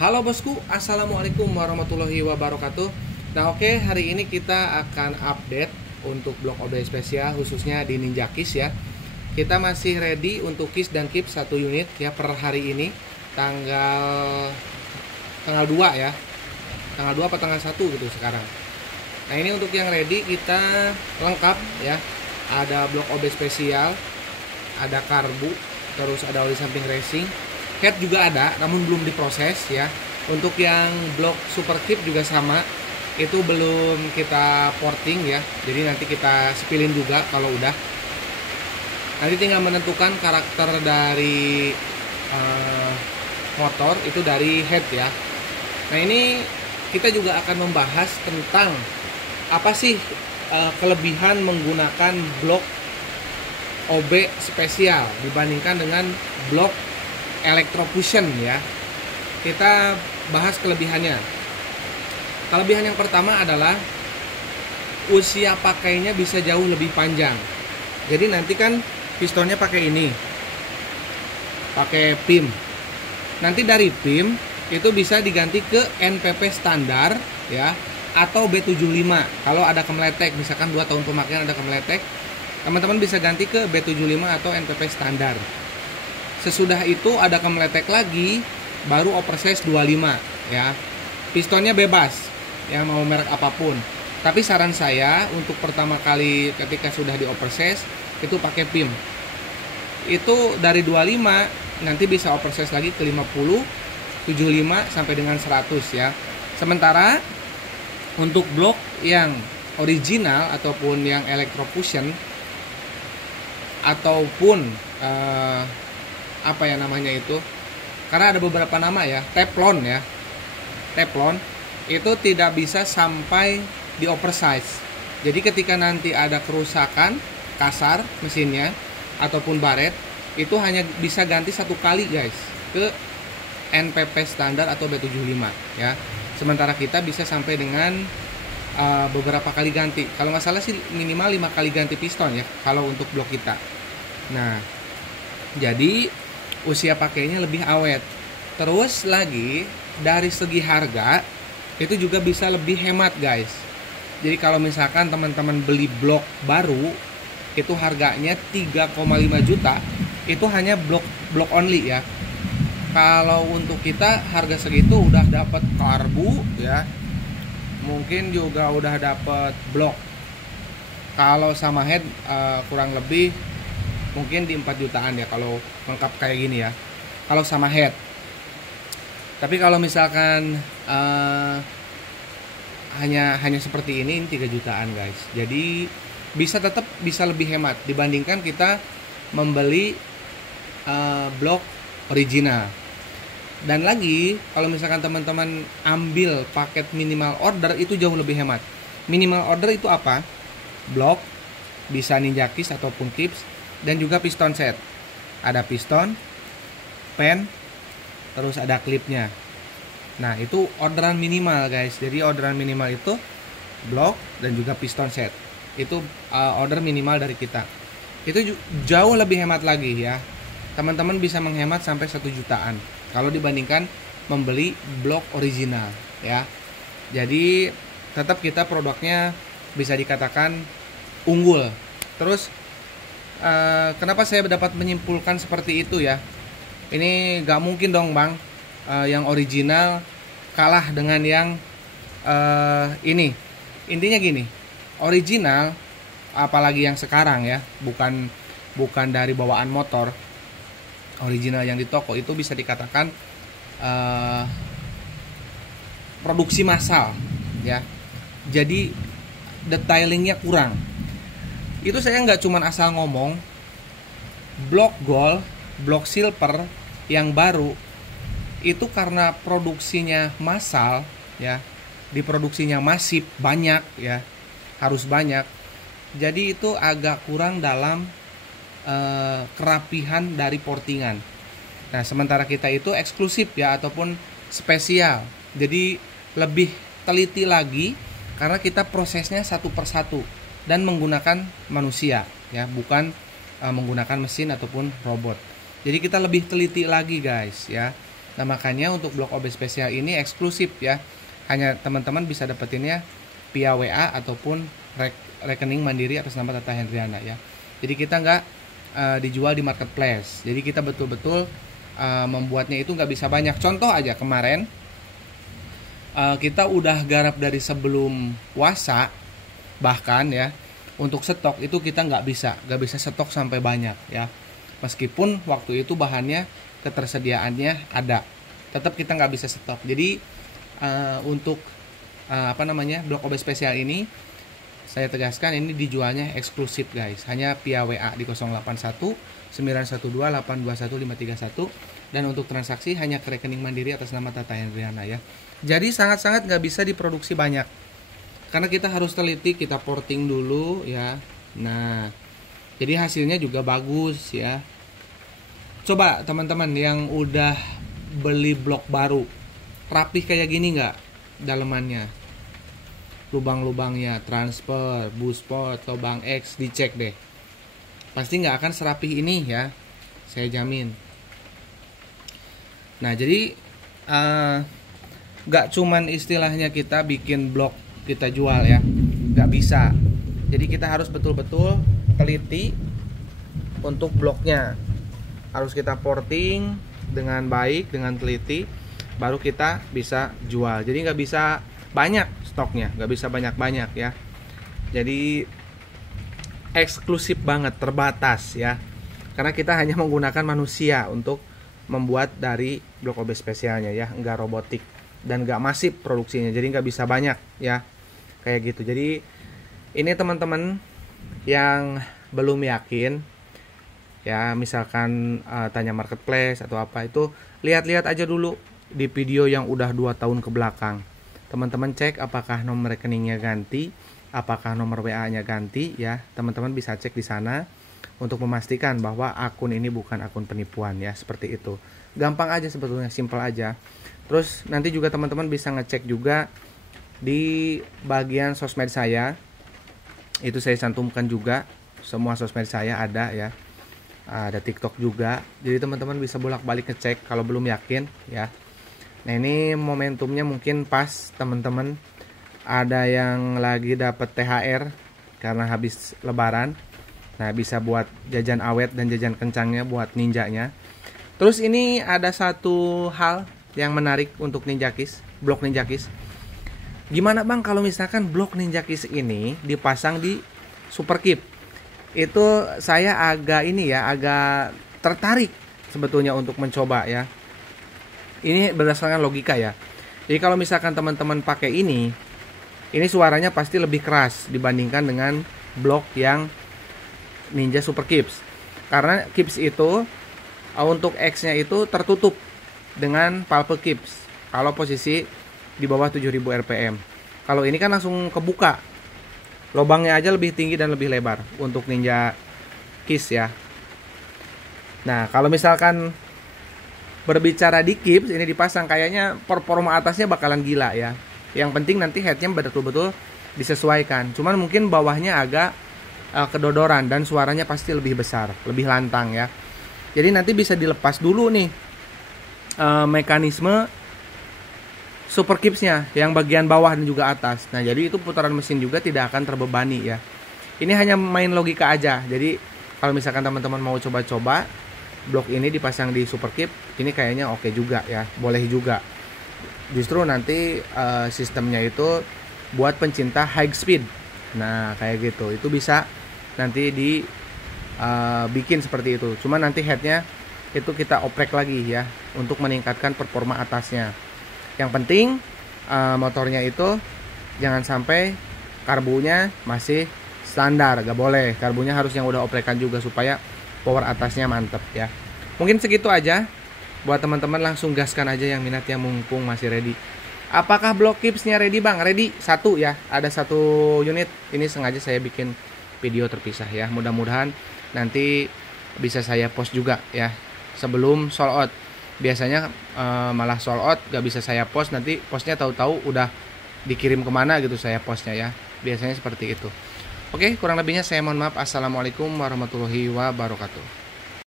Halo bosku, assalamualaikum warahmatullahi wabarakatuh. Nah oke, hari ini kita akan update untuk blok OB spesial khususnya di Ninja Keys ya. Kita masih ready untuk keys dan keep 1 unit ya per hari ini, tanggal 2 ya. Tanggal 2 apa tanggal 1 gitu sekarang. Nah ini untuk yang ready kita lengkap ya. Ada blok OB spesial, ada karbu, terus ada oli samping racing. Head juga ada, namun belum diproses ya. Untuk yang blok super keep juga sama, itu belum kita porting ya. Jadi nanti kita spillin juga kalau udah. Nanti tinggal menentukan karakter dari motor itu dari head ya. Nah ini kita juga akan membahas tentang apa sih kelebihan menggunakan blok OB spesial dibandingkan dengan blok Electrofusion ya. Kita bahas kelebihannya. Kelebihan yang pertama adalah usia pakainya bisa jauh lebih panjang. Jadi nanti kan pistonnya pakai ini, pakai PIM. Nanti dari PIM itu bisa diganti ke NPP standar ya, atau B75. Kalau ada kemeletek, misalkan 2 tahun pemakaian ada kemeletek, teman-teman bisa ganti ke B75 atau NPP standar. Sesudah itu ada kemeletek lagi, baru oversize 25 ya. Pistonnya bebas ya, mau merek apapun. Tapi saran saya untuk pertama kali ketika sudah di oversize itu pakai PIM. Itu dari 25 nanti bisa oversize lagi ke 50, 75 sampai dengan 100 ya. Sementara untuk blok yang original ataupun yang Electrofusion ataupun apa ya namanya itu, karena ada beberapa nama ya, Teflon ya, Teflon itu tidak bisa sampai di oversize. Jadi ketika nanti ada kerusakan kasar mesinnya ataupun baret, itu hanya bisa ganti 1 kali guys ke NPP standar atau B75 ya. Sementara kita bisa sampai dengan beberapa kali ganti. Kalau nggak salah sih minimal 5 kali ganti piston ya kalau untuk blok kita. Nah jadi usia pakainya lebih awet. Terus lagi dari segi harga itu juga bisa lebih hemat guys. Jadi kalau misalkan teman-teman beli blok baru itu harganya 3,5 juta, itu hanya blok only ya. Kalau untuk kita harga segitu udah dapat karbu ya, mungkin juga udah dapat blok. Kalau sama head kurang lebih mungkin di 4 jutaan ya kalau lengkap kayak gini ya, kalau sama head. Tapi kalau misalkan hanya seperti ini 3 jutaan guys. Jadi tetap bisa lebih hemat dibandingkan kita membeli blok original. Dan lagi kalau misalkan teman-teman ambil paket minimal order itu jauh lebih hemat. Minimal order itu apa? Blok, bisa Ninja Keys ataupun Keeps, dan juga piston set. Ada piston, pen, terus ada klipnya. Nah itu orderan minimal guys. Jadi orderan minimal itu blok dan juga piston set. Itu order minimal dari kita. Itu jauh lebih hemat lagi ya. Teman-teman bisa menghemat sampai 1 jutaan kalau dibandingkan membeli blok original ya. Jadi tetap kita produknya bisa dikatakan unggul. Terus kenapa saya dapat menyimpulkan seperti itu ya? Ini gak mungkin dong bang, yang original kalah dengan yang ini. Intinya gini, original apalagi yang sekarang ya, bukan dari bawaan motor. Original yang di toko itu bisa dikatakan produksi massal ya. Jadi detailingnya kurang. Itu saya nggak cuma asal ngomong. Blok gold, blok silver yang baru itu karena produksinya massal ya, diproduksinya masif banyak ya, harus banyak. Jadi itu agak kurang dalam kerapihan dari portingan. Nah sementara kita itu eksklusif ya ataupun spesial. Jadi lebih teliti lagi karena kita prosesnya satu persatu dan menggunakan manusia ya, bukan menggunakan mesin ataupun robot. Jadi kita lebih teliti lagi guys ya. Nah makanya untuk blok OB spesial ini eksklusif ya, hanya teman-teman bisa dapetinnya via WA ataupun rekening mandiri atas nama Tata Hendriana ya. Jadi kita nggak dijual di marketplace, jadi kita betul-betul membuatnya itu nggak bisa banyak. Contoh aja kemarin kita udah garap dari sebelum puasa, bahkan ya untuk stok itu kita nggak bisa stok sampai banyak ya, meskipun waktu itu bahannya ketersediaannya ada, tetap kita nggak bisa stok. Jadi untuk blok OB spesial ini saya tegaskan ini dijualnya eksklusif guys, hanya via WA di 081 912 821 531, dan untuk transaksi hanya ke rekening mandiri atas nama Tata Hendriana ya. Jadi sangat-sangat nggak bisa diproduksi banyak karena kita harus teliti, kita porting dulu ya. Nah jadi hasilnya juga bagus ya. Coba teman-teman yang udah beli blok baru, rapih kayak gini nggak dalemannya, lubang-lubangnya, transfer, buspot, lubang X, dicek deh, pasti nggak akan serapih ini ya, saya jamin. Nah jadi nggak cuman istilahnya kita bikin blok kita jual ya, nggak bisa. Jadi kita harus betul-betul teliti untuk bloknya, harus kita porting dengan baik, dengan teliti, baru kita bisa jual. Jadi nggak bisa banyak stoknya, nggak bisa banyak-banyak ya. Jadi eksklusif banget, terbatas ya, karena kita hanya menggunakan manusia untuk membuat dari blok OB spesialnya ya, nggak robotik dan nggak masif produksinya, jadi nggak bisa banyak ya, kayak gitu. Jadi ini teman-teman yang belum yakin ya, misalkan tanya marketplace atau apa, itu lihat-lihat aja dulu di video yang udah 2 tahun ke belakang. Teman-teman cek apakah nomor rekeningnya ganti, apakah nomor WA-nya ganti ya. Teman-teman bisa cek di sana untuk memastikan bahwa akun ini bukan akun penipuan ya, seperti itu. Gampang aja sebetulnya, simple aja. Terus nanti juga teman-teman bisa ngecek juga di bagian sosmed saya. Itu saya cantumkan juga, semua sosmed saya ada ya. Ada TikTok juga. Jadi teman-teman bisa bolak-balik ngecek kalau belum yakin ya. Nah ini momentumnya mungkin pas teman-teman ada yang lagi dapat THR karena habis lebaran. Nah bisa buat jajan awet dan jajan kencangnya buat ninjanya. Terus ini ada satu hal yang menarik untuk Ninja Kiss, blok Ninja Kiss. Gimana bang kalau misalkan blok Ninja Kiss ini dipasang di Super Keep? Itu saya agak tertarik sebetulnya untuk mencoba ya. Ini berdasarkan logika ya. Jadi kalau misalkan teman-teman pakai ini suaranya pasti lebih keras dibandingkan dengan blok yang Ninja Super Keeps. Karena Keeps itu untuk X-nya itu tertutup dengan Pulpe Keeps kalau posisi di bawah 7000 rpm. Kalau ini kan langsung kebuka, lubangnya aja lebih tinggi dan lebih lebar untuk Ninja Kiss ya. Nah kalau misalkan berbicara di Keeps ini dipasang, kayaknya performa atasnya bakalan gila ya. Yang penting nanti headnya betul-betul disesuaikan. Cuman mungkin bawahnya agak kedodoran dan suaranya pasti lebih besar, lebih lantang ya. Jadi nanti bisa dilepas dulu nih mekanisme Super Keeps-nya yang bagian bawah dan juga atas. Nah jadi itu putaran mesin juga tidak akan terbebani ya. Ini hanya main logika aja. Jadi kalau misalkan teman-teman mau coba-coba blok ini dipasang di Super Keep, ini kayaknya oke juga ya, boleh juga. Justru nanti sistemnya itu buat pencinta high speed. Nah kayak gitu, itu bisa nanti bikin seperti itu. Cuma nanti headnya itu kita oprek lagi ya untuk meningkatkan performa atasnya. Yang penting motornya itu jangan sampai karbunya masih standar, gak boleh. Karbunya harus yang udah oprekan juga supaya power atasnya mantep ya. Mungkin segitu aja. Buat teman-teman langsung gaskan aja yang minatnya mumpung masih ready. Apakah blok Keeps-nya ready bang? Ready, satu ya. Ada satu unit. Ini sengaja saya bikin video terpisah ya. Mudah-mudahan nanti bisa saya post juga ya sebelum sold out. Biasanya malah sold out gak bisa saya post, nanti postnya tahu-tahu udah dikirim kemana gitu saya postnya ya. Biasanya seperti itu. Oke, kurang lebihnya saya mohon maaf. Assalamualaikum warahmatullahi wabarakatuh.